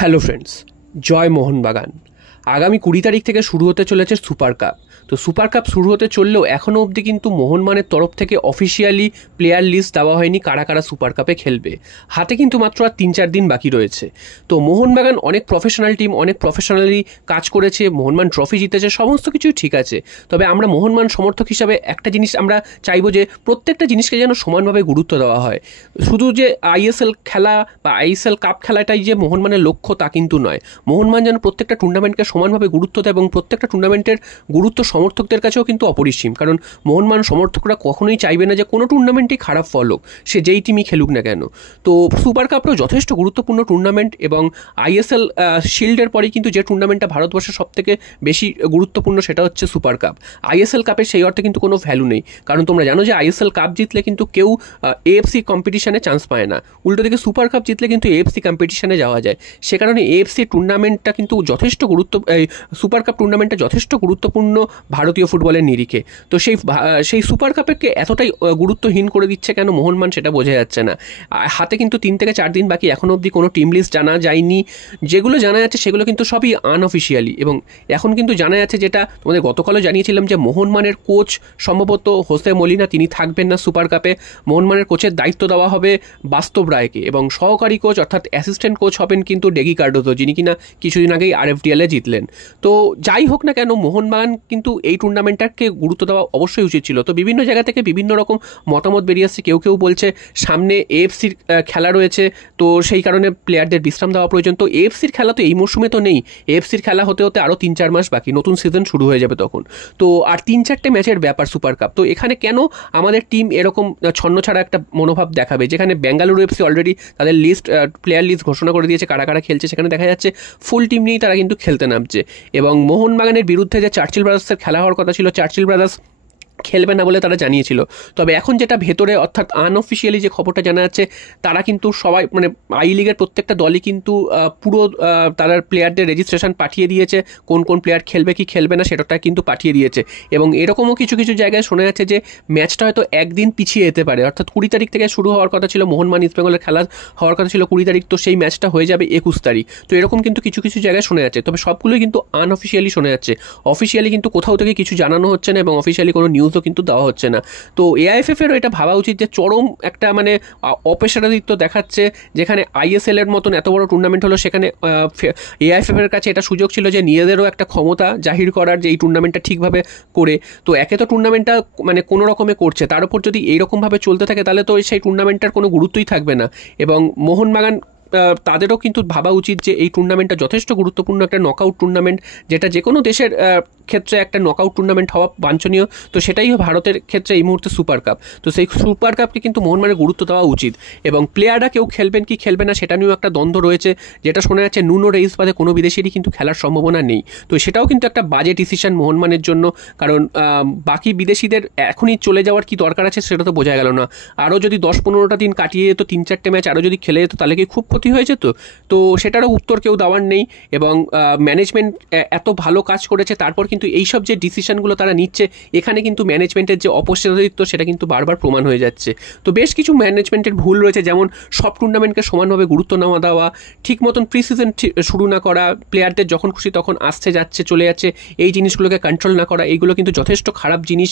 Hello friends, জয় মোহনবাগান। আগামী 20 তারিখ থেকে শুরু হতে চলেছে সুপার কাপ। তো সুপার কাপ শুরু হতে চললেও এখনও অবধি কিন্তু মোহনবাগানের তরফ থেকে অফিসিয়ালি প্লেয়ার লিস্ট দেওয়া হয়নি কারা কারা সুপার কাপে খেলবে। হাতে কিন্তু মাত্র আর 3-4 দিন বাকি রয়েছে। তো মোহনবাগান অনেক প্রফেশনাল টিম, অনেক প্রফেশনালি কাজ করেছে, মোহনবাগান ট্রফি জিতেছে, সমস্ত কিছুই ঠিক আছে। তবে আমরা মোহনবাগান সমর্থক হিসাবে একটা জিনিস আমরা চাইবো যে প্রত্যেকটা জিনিসকে যেন সমানভাবে গুরুত্ব দেওয়া হয়। শুধু যে আইএসএল খেলা বা আইএসএল কাপ খেলাটাই যে মোহনবাগানের লক্ষ্য তা কিন্তু নয়। মোহনবাগান যেন প্রত্যেকটা টুর্নামেন্টকে সমানভাবে গুরুত্ব দেয় এবং প্রত্যেকটা টুর্নামেন্টের গুরুত্ব সমর্থকদের কাছেও কিন্তু অপরিসীম। কারণ মোহনবাগান সমর্থকরা কখনোই চাইবে না যে কোনো টুর্নামেন্টেই খারাপ ফল হোক, সে যেই টিমই খেলুক না কেন। তো সুপার কাপটাও যথেষ্ট গুরুত্বপূর্ণ টুর্নামেন্ট এবং আইএসএল শিল্ডের পরেই কিন্তু যে টুর্নামেন্টটা ভারতবর্ষের সবথেকে বেশি গুরুত্বপূর্ণ সেটা হচ্ছে সুপার কাপ। আইএসএল কাপের সেই অর্থে কিন্তু কোনো ভ্যালু নেই, কারণ তোমরা জানো যে আইএসএল কাপ জিতলে কিন্তু কেউ এএফসি কম্পিটিশনে চান্স পায় না, উল্টো দিকে সুপার কাপ জিতলে কিন্তু এএফসি কম্পিটিশনে যাওয়া যায়। সে কারণে এএফসি টুর্নামেন্টটা কিন্তু যথেষ্ট সুপার কাপ টুর্নামেন্টটা যথেষ্ট গুরুত্বপূর্ণ ভারতীয় ফুটবলের নিরিখে। তো সেই সুপার কাপকে এতটাই গুরুত্বহীন করে দিচ্ছে কেন মোহনবাগান, সেটা বোঝা যাচ্ছে না। হাতে কিন্তু 3 থেকে 4 দিন বাকি, এখনও অবধি কোনো টিম লিস্ট জানা যায়নি। যেগুলো জানা যাচ্ছে সেগুলো কিন্তু সবই আনঅফিসিয়ালি। এবং এখন কিন্তু জানা যাচ্ছে, যেটা তোমাদের গতকালও জানিয়েছিলাম, যে মোহনবাগানের কোচ সম্ভবত হোসে মলিনা, তিনি থাকবেন না সুপার কাপে। মোহনবাগানের কোচের দায়িত্ব দেওয়া হবে বাস্তব রায়কে এবং সহকারী কোচ অর্থাৎ অ্যাসিস্ট্যান্ট কোচ হবেন কিন্তু ডেগি কার্ডোজো, যিনি কিনা কিছুদিন আগেই আরএফডিএলে জিতলেন। তো যাই হোক না কেন, মোহনবাগান কিন্তু এই টুর্নামেন্টটাকে গুরুত্ব দেওয়া অবশ্যই উচিত ছিল। তো বিভিন্ন জায়গা থেকে বিভিন্ন রকম মতামত বেরিয়ে আসছে। কেউ কেউ বলছে সামনে এএফসির খেলা রয়েছে, তো সেই কারণে প্লেয়ারদের বিশ্রাম দেওয়া প্রয়োজন। তো এএফসির খেলা তো এই মরশুমে তো নেই, এএফসির খেলা হতে হতে আরও 3-4 মাস বাকি, নতুন সিজন শুরু হয়ে যাবে তখন। তো আর 3-4টে ম্যাচের ব্যাপার সুপার কাপ। তো এখানে কেন আমাদের টিম এরকম ছন্ন ছাড়া একটা মনোভাব দেখাবে, যেখানে বেঙ্গালুরু এফসি অলরেডি তাদের প্লেয়ার লিস্ট ঘোষণা করে দিয়েছে কারা কারা খেলছে। সেখানে দেখা যাচ্ছে ফুল টিম নিয়েই তারা কিন্তু খেলতে নামছে। এবং মোহনবাগানের বিরুদ্ধে যে চার্চিল ব্রাদার্সের খেলা হওয়ার কথা ছিল, চার্চিল ব্রাদার্স খেলবে না বলে তারা জানিয়েছিল। তবে এখন যেটা ভেতরে অর্থাৎ আনঅফিসিয়ালি যে খবরটা জানা যাচ্ছে, তারা কিন্তু সবাই মানে আই লিগের প্রত্যেকটা দলই কিন্তু পুরো তারা প্লেয়ারদের রেজিস্ট্রেশন পাঠিয়ে দিয়েছে, কোন কোন প্লেয়ার খেলবে কি খেলবে না সেটা কিন্তু পাঠিয়ে দিয়েছে। এবং এরকমও কিছু কিছু জায়গায় শোনা যাচ্ছে যে ম্যাচটা হয়তো একদিন পিছিয়ে যেতে পারে, অর্থাৎ 20 তারিখ থেকে শুরু হওয়ার কথা ছিল, মোহনবাগান ইস্ট বেঙ্গলের খেলা হওয়ার কথা ছিল 20 তারিখ, তো সেই ম্যাচটা হয়ে যাবে 21 তারিখ। তো এরকম কিন্তু কিছু কিছু জায়গায় শোনা যাচ্ছে, তবে সবগুলোই কিন্তু আনঅফিসিয়ালি শোনা যাচ্ছে। অফিসিয়ালি কিন্তু কোথাও থেকে কিছু জানানো হচ্ছে না এবং অফিসিয়ালি কোনো নিউজও কিন্তু দেওয়া হচ্ছে না। তো এআইএফএফেরও এটা ভাবা উচিত যে চরম একটা মানে অপেশাদারিত্ব দেখাচ্ছে, যেখানে আইএসএল এর মতন এত বড় টুর্নামেন্ট হলো, সেখানে এআইএফএফের কাছে এটা সুযোগ ছিল যে নিজেদেরও একটা ক্ষমতা জাহির করার, যে এই টুর্নামেন্টটা ঠিকভাবে করে। তো একে তো টুর্নামেন্টটা মানে কোনো রকমে করছে, তার উপর যদি এইরকমভাবে চলতে থাকে তাহলে তো সেই টুর্নামেন্টটার কোনো গুরুত্বই থাকবে না। এবং মোহনবাগান তাদেরও কিন্তু ভাবা উচিত যে এই টুর্নামেন্টটা যথেষ্ট গুরুত্বপূর্ণ একটা নকআউট টুর্নামেন্ট, যেটা যে কোনো দেশের ক্ষেত্রে একটা নকআউট টুর্নামেন্ট হওয়া বাঞ্ছনীয়। তো সেটাই ভারতের ক্ষেত্রে এই মুহূর্তে সুপার কাপ। তো সেই সুপার কাপকে কিন্তু মোহনবাগানের গুরুত্ব দেওয়া উচিত। এবং প্লেয়াররা কেউ খেলবেন কি খেলবে না সেটা নিয়েও একটা দ্বন্দ্ব রয়েছে, যেটা শোনা যাচ্ছে নুনো রেইস বাদে কোনো বিদেশিরই কিন্তু খেলার সম্ভাবনা নেই। তো সেটাও কিন্তু একটা বাজে ডিসিশন মোহনবাগানের জন্য, কারণ বাকি বিদেশিদের এখনই চলে যাওয়ার কি দরকার আছে সেটা তো বোঝা গেল না। আরও যদি 10-15টা দিন কাটিয়ে যেত, 3-4টে ম্যাচ আরও যদি খেলে যেত, তাহলে কি খুব ক্ষতি হয়ে যেত। তো সেটারও উত্তর কেউ দেওয়ার নেই। এবং ম্যানেজমেন্ট এত ভালো কাজ করেছে, তারপর কিন্তু এইসব যে ডিসিশনগুলো তারা নিচ্ছে, এখানে কিন্তু ম্যানেজমেন্টের যে অপেশাদারিত্ব সেটা কিন্তু বারবার প্রমাণ হয়ে যাচ্ছে। তো বেশ কিছু ম্যানেজমেন্টের ভুল রয়েছে, যেমন সব টুর্নামেন্টকে সমানভাবে গুরুত্ব না দেওয়া, ঠিক মতন প্রি সিজন শুরু না করা, প্লেয়ারদের যখন খুশি তখন আসছে যাচ্ছে চলে যাচ্ছে, এই জিনিসগুলোকে কন্ট্রোল না করা, এইগুলো কিন্তু যথেষ্ট খারাপ জিনিস।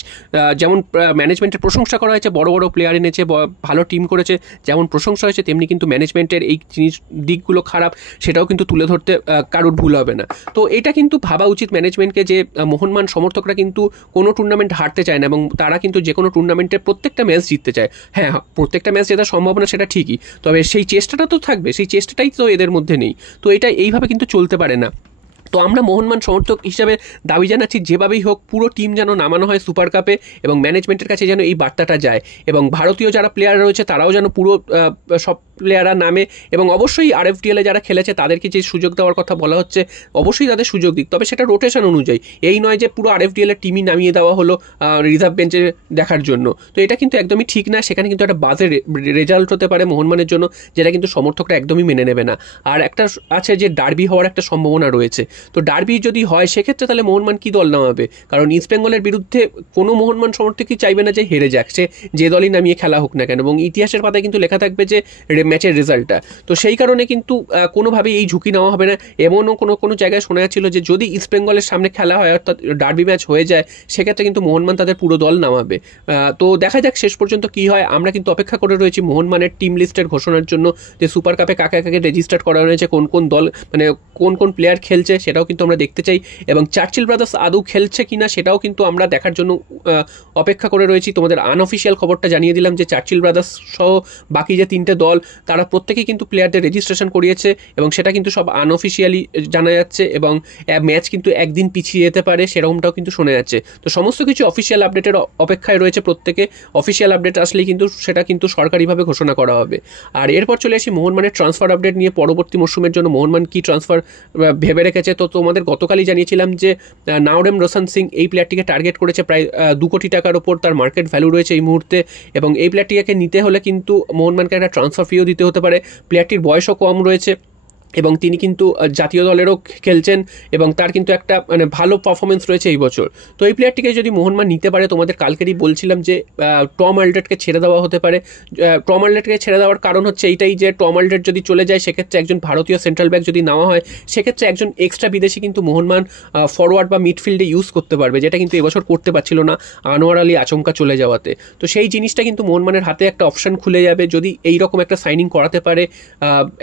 যেমন ম্যানেজমেন্টের প্রশংসা করা হয়েছে, বড় বড় প্লেয়ার এনেছে, ভালো টিম করেছে, যেমন প্রশংসা হয়েছে, তেমনি কিন্তু ম্যানেজমেন্টের এই দিকগুলো খারাপ, সেটাও কিন্তু তুলে ধরতে কারোর ভুল হবে না। তো এটা কিন্তু ভাবা উচিত ম্যানেজমেন্টকে, যে মোহনবাগান সমর্থকরা কিন্তু কোনো টুর্নামেন্ট হারতে চায় না এবং তারা কিন্তু যে কোনো টুর্নামেন্টের প্রত্যেকটা ম্যাচ জিততে চায়। হ্যাঁ, প্রত্যেকটা ম্যাচ জেতার সম্ভাবনা সেটা ঠিকই, তবে সেই চেষ্টাটা তো থাকবে, সেই চেষ্টাটাই তো এদের মধ্যে নেই। তো এটা এইভাবে কিন্তু চলতে পারে না। তো আমরা মোহনবাগান সমর্থক হিসাবে দাবি জানাচ্ছি, যেভাবেই হোক পুরো টিম যেন নামানো হয় সুপার কাপে এবং ম্যানেজমেন্টের কাছে যেন এই বার্তাটা যায়, এবং ভারতীয় যারা প্লেয়ার রয়েছে তারাও যেন পুরো সব প্লেয়াররা নামে, এবং অবশ্যই আরএফডিএলে যারা খেলেছে তাদেরকে যে সুযোগ দেওয়ার কথা বলা হচ্ছে, অবশ্যই তাদের সুযোগ দিক, তবে সেটা রোটেশন অনুযায়ী। এই নয় যে পুরো আরএফডিএলের টিমই নামিয়ে দেওয়া হলো রিজার্ভ বেঞ্চে দেখার জন্য। তো এটা কিন্তু একদমই ঠিক না, সেখানে কিন্তু একটা বাজে রেজাল্ট হতে পারে মোহনবাগানের জন্য, যেটা কিন্তু সমর্থকরা একদমই মেনে নেবে না। আর একটা আছে যে ডার্বি হওয়ার একটা সম্ভাবনা রয়েছে, তো ডার্বি যদি হয় সেক্ষেত্রে তাহলে মোহনবাগান কী দল নামাবে? কারণ ইস্ট বেঙ্গলের বিরুদ্ধে কোনো মোহনবাগান সমর্থকই চাইবে না যে হেরে যাক, সে যে দলই নামিয়ে খেলা হোক না কেন, এবং ইতিহাসের পাতায় কিন্তু লেখা থাকবে যে ম্যাচের রেজাল্টটা। তো সেই কারণে কিন্তু কোনোভাবেই এই ঝুঁকি নেওয়া হবে না। এমনও কোনো জায়গায় শোনা যাচ্ছিল যে যদি ইস্ট বেঙ্গলের সামনে খেলা হয়, অর্থাৎ ডার্বি ম্যাচ হয়ে যায়, সেক্ষেত্রে কিন্তু মোহনবাগান তাদের পুরো দল নামাবে। তো দেখা যাক শেষ পর্যন্ত কী হয়। আমরা কিন্তু অপেক্ষা করে রয়েছি মোহনবাগানের টিম লিস্টের ঘোষণার জন্য, যে সুপার কাপে কাকে কাকে রেজিস্টার করা হয়েছে, কোন কোন দল মানে কোন কোন প্লেয়ার খেলছে সেটাও কিন্তু আমরা দেখতে চাই, এবং চার্চিল ব্রাদার্স আদৌ খেলছে কিনা সেটাও কিন্তু আমরা দেখার জন্য অপেক্ষা করে রয়েছি। তোমাদের আনঅফিসিয়াল খবরটা জানিয়ে দিলাম যে চার্চিল ব্রাদার্স সহ বাকি যে 3টে দল তারা প্রত্যেকেই কিন্তু প্লেয়ারদের রেজিস্ট্রেশন করিয়েছে, এবং সেটা কিন্তু সব আনঅফিসিয়ালি জানা যাচ্ছে, এবং ম্যাচ কিন্তু একদিন পিছিয়ে যেতে পারে সেরকমটাও কিন্তু শোনা যাচ্ছে। তো সমস্ত কিছু অফিসিয়াল আপডেটের অপেক্ষায় রয়েছে প্রত্যেকে। অফিসিয়াল আপডেট আসলেই কিন্তু সেটা কিন্তু সরকারিভাবে ঘোষণা করা হবে। আর এরপর চলে আসি মোহনবাগানের ট্রান্সফার আপডেট নিয়ে। পরবর্তী মরশুমের জন্য মোহনবাগান কী ট্রান্সফার ভেবে রেখেছে। তো তোমাদের গতকালই জানিয়েছিলাম যে নাওরেম রোশন সিং এই প্লেয়ারটিকে টার্গেট করেছে, প্রায় 2 কোটি টাকার ওপর তার মার্কেট ভ্যালু রয়েছে এই মুহূর্তে, এবং এই প্লেয়ারটিকে নিতে হলে কিন্তু মোহনবাগানকে একটা ট্রান্সফার ফিও দিতে হতে পারে। প্লেয়ারটির বয়সও কম রয়েছে, এবং তিনি কিন্তু জাতীয় দলেরও খেলছেন, এবং তার কিন্তু একটা মানে ভালো পারফরমেন্স রয়েছে এই বছর। তো এই প্লেয়ারটিকে যদি মোহনবাগান নিতে পারে, তোমাদের কালকেরই বলছিলাম যে টম আলড্রেটকে ছেড়ে দেওয়া হতে পারে। টম আলড্রেটকে ছেড়ে দেওয়ার কারণ হচ্ছে এইটাই যে টম আলড্রেট যদি চলে যায় সেক্ষেত্রে একজন ভারতীয় সেন্ট্রাল ব্যাক যদি নেওয়া হয়, সেক্ষেত্রে একজন এক্সট্রা বিদেশি কিন্তু মোহনবাগান ফরওয়ার্ড বা মিডফিল্ডে ইউজ করতে পারবে, যেটা কিন্তু এবছর করতে পারছিল না আনোয়ার আলী আচমকা চলে যাওয়াতে। তো সেই জিনিসটা কিন্তু মোহনবাগানের হাতে একটা অপশন খুলে যাবে যদি এই রকম একটা সাইনিং করাতে পারে,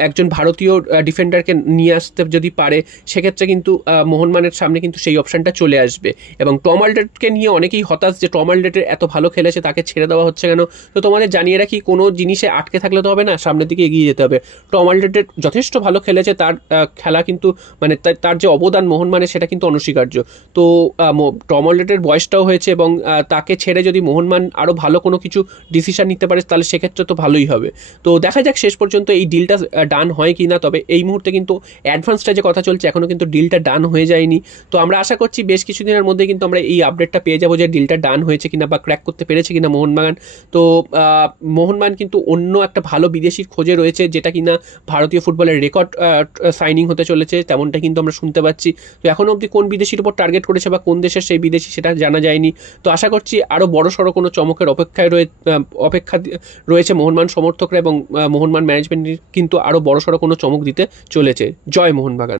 একজন ভারতীয় ডিফেন্ডারকে নিয়ে আসতে যদি পারে, সেক্ষেত্রে কিন্তু মোহনবাগানের সামনে কিন্তু সেই অপশনটা চলে আসবে। এবং টম আলড্রেটকে নিয়ে অনেকেই হতাশ যে টম আলড্রেটের এত ভালো খেলেছে, তাকে ছেড়ে দেওয়া হচ্ছে কেন। তো তোমাদের জানিয়ে রাখি, কোনো জিনিসে আটকে থাকলে তো হবে না, সামনের দিকে এগিয়ে যেতে হবে। টম আলড্রেটের যথেষ্ট ভালো খেলেছে, তার খেলা কিন্তু মানে তার যে অবদান মোহনবাগানে সেটা কিন্তু অনস্বীকার্য। তো টম আলড্রেটের বয়সটাও হয়েছে, এবং তাকে ছেড়ে যদি মোহনবাগান আরও ভালো কোনো কিছু ডিসিশন নিতে পারে তাহলে সেক্ষেত্রে তো ভালোই হবে। তো দেখা যাক শেষ পর্যন্ত এই ডিলটা ডান হয় কি না। তবে এই মুহূর্তে কিন্তু অ্যাডভান্সটা যে কথা চলছে, এখনও কিন্তু ডিলটা ডান হয়ে যায়নি। তো আমরা আশা করছি বেশ কিছুদিনের মধ্যে কিন্তু আমরা এই আপডেটটা পেয়ে যাবো যে ডিলটা ডান হয়েছে কিনা বা ক্র্যাক করতে পেরেছে কিনা মোহনবাগান। তো মোহনবাগান কিন্তু অন্য একটা ভালো বিদেশির খোঁজে রয়েছে, যেটা কিনা ভারতীয় ফুটবলের রেকর্ড সাইনিং হতে চলেছে, তেমনটা কিন্তু আমরা শুনতে পাচ্ছি। তো এখনও অবধি কোন বিদেশির উপর টার্গেট করেছে বা কোন দেশের সেই বিদেশি সেটা জানা যায়নি। তো আশা করছি আরও বড়সড় কোনো চমকের অপেক্ষা রয়েছে মোহনবাগান সমর্থকরা, এবং মোহনবাগান ম্যানেজমেন্ট কিন্তু আরও বড়সড় কোনো চমক দিতে চলেছে। জয় মোহনবাগান।